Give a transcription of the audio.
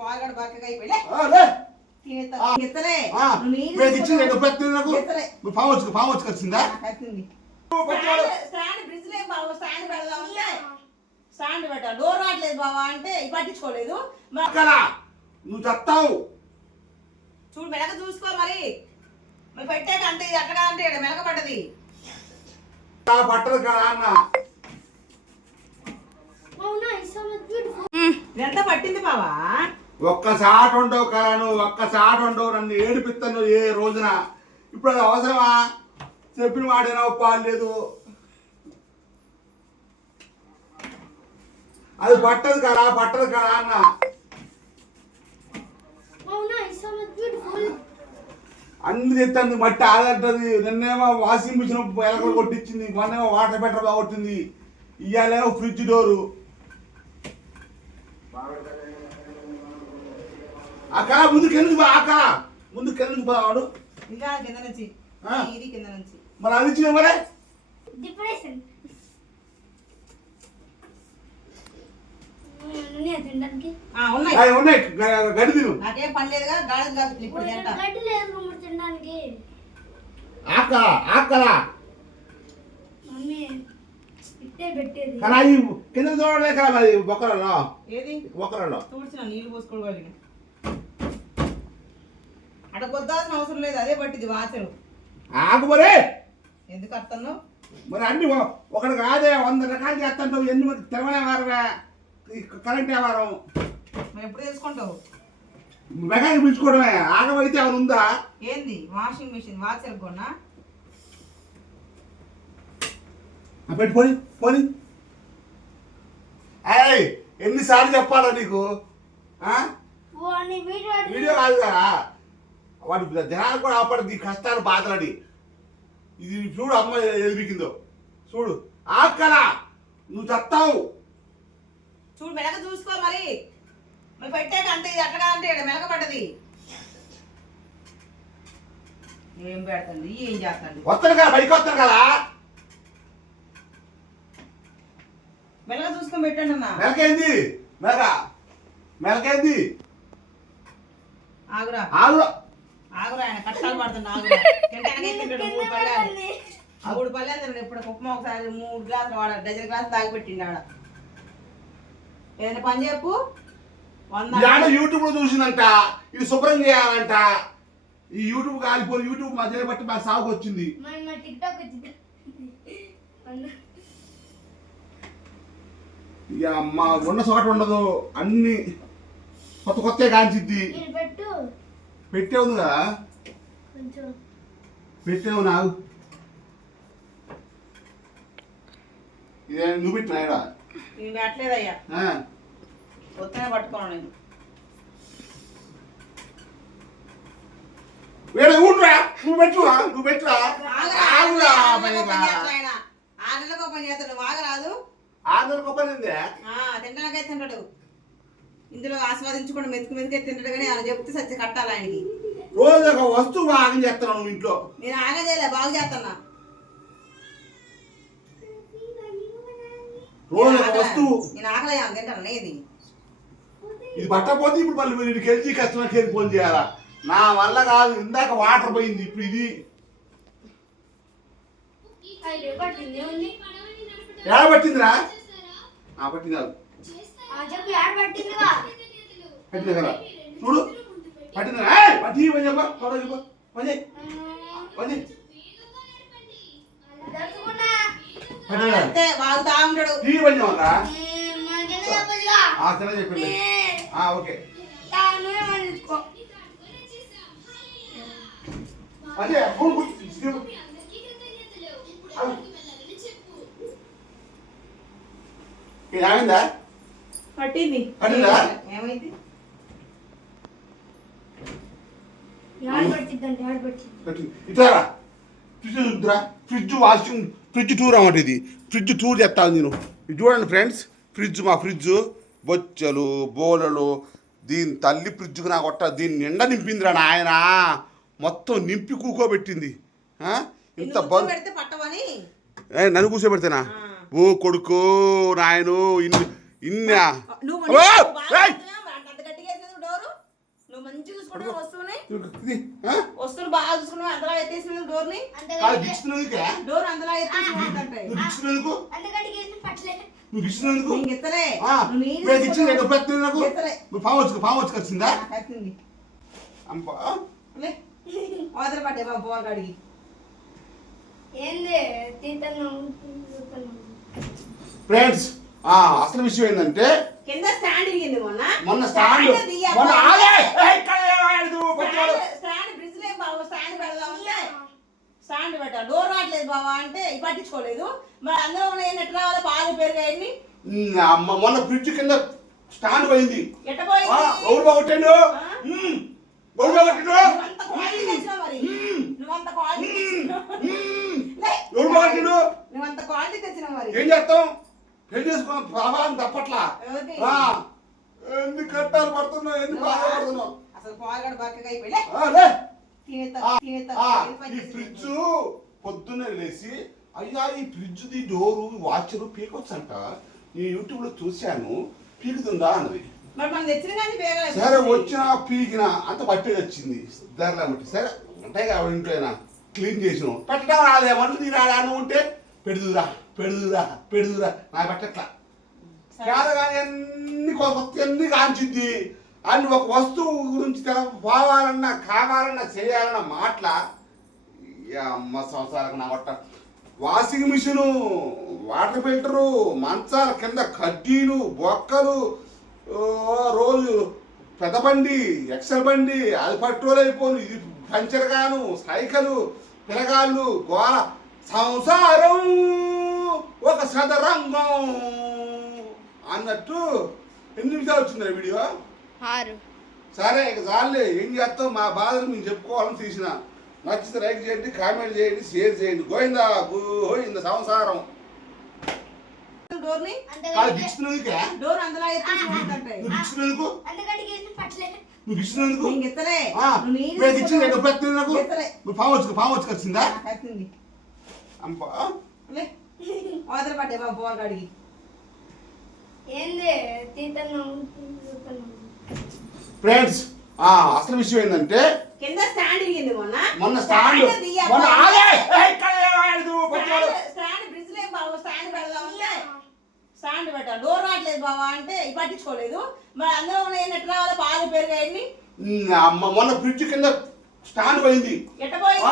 పాగడ బాకగా అయిపోయి పావచ్చు వచ్చిందా stand bridge లే బావ స్టాండ్ పెడదాం అంటే స్టాండ్ పెట్టా డోర్ రావట్లేదు బావా అంటే పట్టించుకోలేదు నువ్వు చెప్తావు చూడు మెలక చూసుకో మరి పెట్టాక అంతే ఇది అట్లా అంటే మెలక పడ్డది పట్టదు కదా అన్న ఇదంతా పట్టింది బావా ఒక్కసారి ఉండవు కదా నువ్వు ఒక్కసారి ఉండవు నన్ను ఏడిపిస్తాను ఏ రోజున ఇప్పుడు అది అవసరమా చెప్పిన వాడేనా పాలేదు అది పట్టదు కదా అన్న అన్ని తెస్తుంది మట్టి ఆదంటది నిన్నేమో వాషింగ్ మిషన్ ఎలకలు కొట్టించింది మొన్నేమో వాటర్ బెటర్ బాగొట్టింది ఇవాళేమో ఫ్రిడ్జ్ డోరు అక్క ముందుకెళ్ళి అక్క ముందుకెళ్ళి పోవాడు ఇంకా కింద నుంచి ఇది కింద నుంచి మరి అది ఇచ్చిన మరే ఉన్నాయి గడి తిను నాకేం పని లేదుగా గాడి కాదు ఇప్పుడు ఆకలా కానీ అవి కింద చూడలే కదా మరి బొక్కలలో ఏది బొక్కలలో చూడ్చిన నీళ్లు పోసుకోవడానికి అక్కడ కొద్దాల్సిన అవసరం లేదు అదే పట్టింది వాచరు ఆకు మరే ఎందుకు అర్థను మరి అన్ని ఒకటి కాదే 100 రకాలు చేస్తాను ఎన్ని మంది తెరవనే వారమే కరెంట్ వ్యవహారం మరి ఎప్పుడు తెలుసుకుంటావు మెకానిక్ పిలుచుకోవడమే ఆగమైతే ఎవరు ఉందా ఏంది వాషింగ్ మిషన్ వాచర్ కొన్నా పెట్టి పోని ఏయ్ ఎన్నిసార్లు చెప్పాలా నీకు వీడియో కాదు కదా వాడు జనాలు కూడా ఆపడదు ఈ కష్టాలు బాధలని ఇది చూడు అమ్మ ఎదిరికిందో చూడు ఆకలా నువ్వు చెప్తావు చూడు మెలక చూసుకో మరి పెట్టాక అంతే ఇది అట్లా అంటే మెలక పడ్డది ఏం పెడతండి ఏం చేస్తాండి వస్తాను కదా బయటకు వస్తాను కదా మెలక చూసుకొని పెట్టండి అన్న మెలకేంది మెలకేంది ఆగురా ఆగురా ఆగురా ఆయన కష్టాలు పడుతుంది ఆగురా తింటాడు 3 పళ్ళాలు 3 పళ్ళాలు తిన్నాడు ఇప్పుడు ఉప్మా ఒకసారి 3 గ్లాసులు వాడ డజన్ గ్లాసులు తాగిపెట్టిండు ఆడ ఏదైనా పని చెప్పు 100 యూట్యూబ్ లో చూసిందంట ఇది శుభ్రం చేయాలంట ఈ యూట్యూబ్ కాలిపోయి యూట్యూబ్ మధ్య బట్టి మా సాగు వచ్చింది ఇక అమ్మ ఉన్న చోట ఉండదు అన్ని కొత్త కాంచిద్ది పెట్టే ఉంది కదా పెట్టేవు నాకు ఇదే నువ్వు పెట్టినా నేను పెట్టలేదయ్యా వస్తేనే పట్టుకోను నేను వేరే ఊరురా నువ్వు పెట్టురా ఆగురా ఆయన 6 నెలలకు పని చేస్తాడు నువ్వు ఆగరాదు 6 నెలలకు పని తింటానికైతే తింటాడు ఇందులో ఆస్వాదించుకుంటూ మెతుకు తింటాడు కానీ ఆయన చెప్తే సత్య కట్టాలి ఆయనకి రోజు ఒక వస్తువు ఆగం చేస్తున్నావు నువ్వు ఇంట్లో నేను ఆగదేలే బాగు చేస్తున్నా రోజు ఒక వస్తువు నేను ఆగలే తింటాను ఇది ఇది పట్టకపోతే ఇప్పుడు మళ్ళీ మీరు గెలిచి కస్టమర్కి వెళ్ళి ఫోన్ చేయాలా నా వల్ల కాదు ఇందాక వాటర్ పోయింది ఇప్పుడు ఇది ఎలా పట్టిందిరా పట్టింది కాదు పట్టింది కదా చూడు పట్టింది పట్టి పని చెప్పా పని పని అంతే వాగుతా ఉంటాడు టీ పని చెప్పరా చిన్న చెప్పండి ఓకే అదే ఫోన్ ఏమైందా పట్టింది పట్టిందా ఏమైంది ఇట్లారా ఫ్రిడ్జ్ చూద్దురా ఫ్రిడ్జ్ టూర్ అన్నమాట ఇది ఫ్రిడ్జ్ టూర్ చేస్తాను నేను ఇది చూడండి ఫ్రెండ్స్ మా ఫ్రిడ్జ్ బొచ్చలు బోలలు దీని తల్లి ఫ్రిడ్జ్కి నా కొట్ట దీన్ని నిండా నింపిందిరా నాయన మొత్తం నింపి కూకోబెట్టింది ఇంత నన్ను కూర్చోబెడితేనా ఓ కొడుకు నాయను ఇన్ని ఇది, ఆ? వస్తువులు బాగా చూసుకున్నావు అందులో ఎత్తేసిన డోర్ని కాదు గిచ్చినందుకే డోర్ అందులో ఎత్తేసి అంటే నువ్వు గిచ్చినందుకు నువ్వు గిచ్చినందుకు నీకు ఎత్తలే ఆ, నువ్వు నీళ్ళు నేను గిచ్చిన నేను ఎప్పుడు నాకు ఎత్తలే నువ్వు పాము వచ్చి వచ్చిందా నాకు వచ్చింది అమ్మా లే అవతల పట్టే మా బోర్ అడిగి ఏంది తీతను ఫ్రెండ్స్ అసలు విషయం ఏంటంటే కింద స్టాండ్ ఇరిగింది మొన్న స్టాండ్ మొన్న ఆగే స్టాండ్ బ్రిడ్జ్ లేదు బాబు స్టాండ్ పెడదామంటే స్టాండ్ పెట్టా డోర్ రావట్లేదు బాబా అంటే పట్టించుకోలేదు మరి అందులో ఎట్లా రావాలి పాలు పెరిగాయన్ని అమ్మ మొన్న ఫ్రిడ్జ్ కింద స్టాండ్ పోయింది ఎట్ట పోయింది ఎవరు బాగొట్టాడు ఎవరు బాగొట్టాడు నువ్వంత క్వాలిటీ తెచ్చినావు మరి నువ్వంత క్వాలిటీ లే. ఎవరు బాగొట్టాడు నువ్వంత క్వాలిటీ తెచ్చినావు మరి ఏం చేస్తాం పెళ్లి చేసుకున్నాం ప్రభావం తప్పట్లా ఎవరిది? ఎన్ని కట్టాలు పడుతున్నావు ఎన్ని బాధపడుతున్నావు అసలు పాలగడ బక్కగా అయిపోయి లే. తినేస్తా ఈ ఫ్రిడ్జ్ పొద్దున్నే లేచి అయ్యా ఈ ఫ్రిడ్జ్ది డోరు వాచరు పీకొచ్చంట నేను యూట్యూబ్ లో చూశాను పీకుతుందా అన్నది మరి మనం తెచ్చిన కానీ బేగలేదు సరే వచ్చిన పీకిన అంత బట్టి వచ్చింది ధరలా బట్టి సరే ఉంటాయి కాబట్టి ఇంట్లో క్లీన్ చేసినాం పెట్టడం రాదే మళ్ళీ నేను ఆడాను ఉంటే పెడుదురా నా పెట్టట్లా కాదు కానీ అన్ని కాంచిద్ది అని ఒక వస్తువు గురించి పోవాలన్నా కావాలన్నా చేయాలన్నా మాటల అమ్మ సంవత్సరాలకు నా కొట్ట వాషింగ్ మిషను వాటర్ ఫిల్టరు మంచాల కింద కడ్డీలు బొక్కలు రోజు పెద్ద బండి ఎక్సెల్ బండి అది పెట్రోల్ అయిపోను ఇది పంచర్ గాను సైకిలు పిల్లగాళ్ళు గోల సంసారం ఒక సదరంగం అన్నట్టు ఎన్ని నిమిషాలు వచ్చింది వీడియో 6 సరే ఇక చాలే ఏం చేస్తాం మా బాధలు మేము చెప్పుకోవాలని తీసిన నచ్చితే లైక్ చేయండి కామెంట్ చేయండి షేర్ చేయండి గోయిందా సంసారం డోర్ని కాదు గిచ్చినందుకే డోర్ అందులో ఎత్తేసి నువ్వు గిచ్చినందుకు నువ్వు గిచ్చినందుకు నీకు ఎత్తలే నువ్వు నీళ్ళు నేను గిచ్చిన నేను ఎప్పుడు నాకు ఎత్తలే నువ్వు పాము వచ్చి వచ్చిందా నాకు వచ్చింది అమ్మా లే అవతల పట్టే మా బోర్ అడిగి ఏంది తీతను ఫ్రెండ్స్ అసలు విషయం ఏంటంటే కింద స్టాండ్ ఇరిగింది మొన్న స్టాండ్ మొన్న ఆగే స్టాండ్ బ్రిడ్జ్ లేదు బాబు స్టాండ్ పెడదామంటే స్టాండ్ పెట్టా డోర్ రావట్లేదు బాబా అంటే పట్టించుకోలేదు మరి అందులో ఎట్లా రావాలి పాలు పెరిగాయన్ని అమ్మ మొన్న ఫ్రిడ్జ్ కింద స్టాండ్ పోయింది ఎట్ట పోయింది